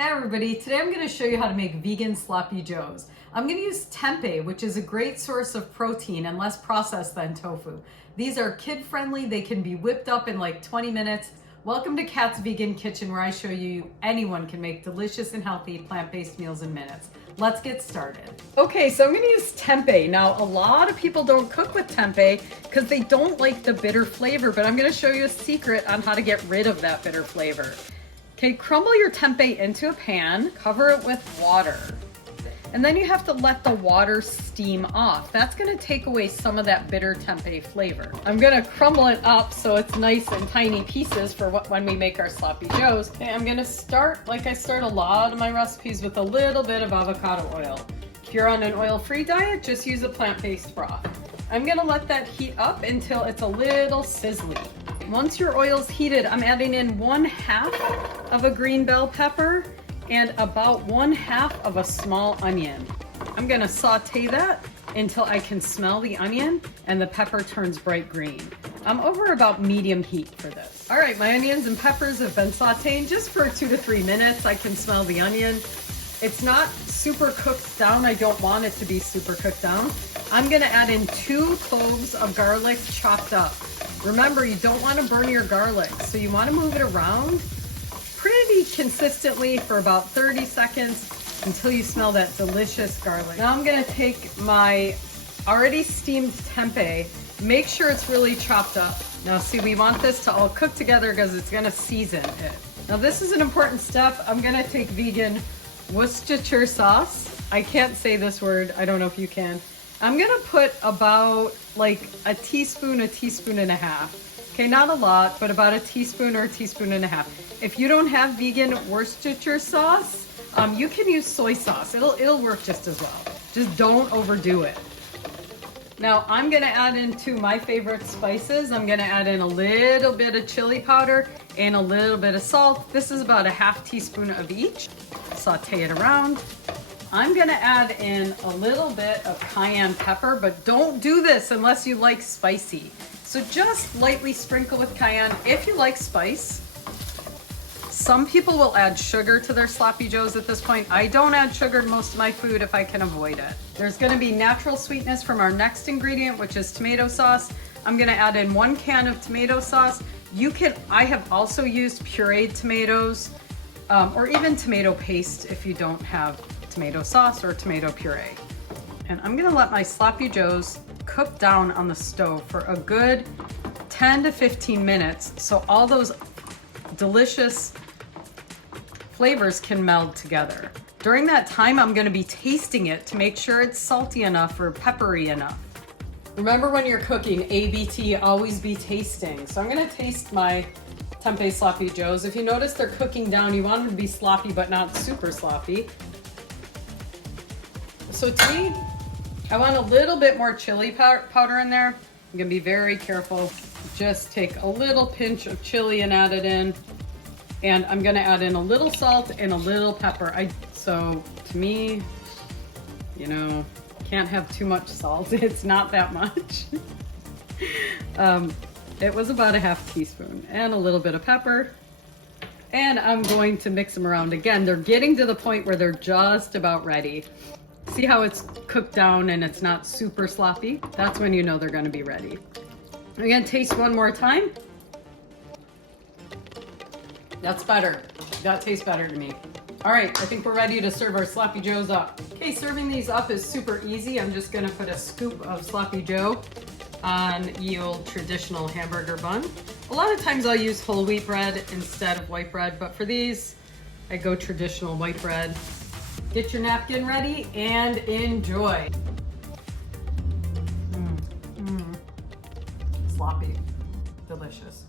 Hey everybody, today I'm going to show you how to make vegan sloppy joes. I'm going to use tempeh, which is a great source of protein and less processed than tofu. These are kid friendly, they can be whipped up in like 20 minutes. Welcome to Kat's Vegan Kitchen, where I show you anyone can make delicious and healthy plant-based meals in minutes. Let's get started. Okay, so I'm going to use tempeh. Now, a lot of people don't cook with tempeh because they don't like the bitter flavor, but I'm going to show you a secret on how to get rid of that bitter flavor. Okay, crumble your tempeh into a pan, cover it with water, and then you have to let the water steam off. That's gonna take away some of that bitter tempeh flavor. I'm gonna crumble it up so it's nice and tiny pieces for when we make our sloppy joes. Okay, I'm gonna start, like I start a lot of my recipes, with a little bit of avocado oil. If you're on an oil-free diet, just use a plant-based broth. I'm gonna let that heat up until it's a little sizzly. Once your oil's heated, I'm adding in 1/2 of a green bell pepper and about 1/2 of a small onion. I'm gonna saute that until I can smell the onion and the pepper turns bright green. I'm over about medium heat for this. All right, my onions and peppers have been sauteing just for 2 to 3 minutes. I can smell the onion. It's not super cooked down. I don't want it to be super cooked down. I'm gonna add in 2 cloves of garlic chopped up. Remember, you don't want to burn your garlic, so you want to move it around pretty consistently for about 30 seconds until you smell that delicious garlic. Now I'm going to take my already steamed tempeh. Make sure it's really chopped up. Now see, we want this to all cook together because it's going to season it. Now this is an important step. I'm going to take vegan Worcestershire sauce. I can't say this word. I don't know if you can. I'm gonna put about like a teaspoon and a half. Okay, not a lot, but about a teaspoon or a teaspoon and a half. If you don't have vegan Worcestershire sauce, you can use soy sauce. It'll work just as well. Just don't overdo it. Now I'm gonna add into my favorite spices. I'm gonna add in a little bit of chili powder and a little bit of salt. This is about a 1/2 teaspoon of each. Saute it around. I'm gonna add in a little bit of cayenne pepper, but don't do this unless you like spicy. So just lightly sprinkle with cayenne if you like spice. Some people will add sugar to their sloppy joes at this point. I don't add sugar to most of my food if I can avoid it. There's gonna be natural sweetness from our next ingredient, which is tomato sauce. I'm gonna add in 1 can of tomato sauce. I have also used pureed tomatoes, or even tomato paste if you don't have tomato sauce or tomato puree. And I'm gonna let my sloppy joes cook down on the stove for a good 10 to 15 minutes so all those delicious flavors can meld together. During that time, I'm gonna be tasting it to make sure it's salty enough or peppery enough. Remember, when you're cooking, ABT, always be tasting. So I'm gonna taste my tempeh sloppy joes. If you notice they're cooking down, you want them to be sloppy but not super sloppy. So to me, I want a little bit more chili powder in there. I'm gonna be very careful. Just take a little pinch of chili and add it in. And I'm gonna add in a little salt and a little pepper. So to me, you know, can't have too much salt. It's not that much. It was about a 1/2 teaspoon and a little bit of pepper. And I'm going to mix them around again. They're getting to the point where they're just about ready. See how it's cooked down and it's not super sloppy? That's when you know they're gonna be ready. I'm gonna taste one more time. That's better. That tastes better to me. All right, I think we're ready to serve our sloppy joes up. Okay, serving these up is super easy. I'm just gonna put a scoop of sloppy joe on the old traditional hamburger bun. A lot of times I'll use whole wheat bread instead of white bread, but for these, I go traditional white bread. Get your napkin ready and enjoy. Sloppy, delicious.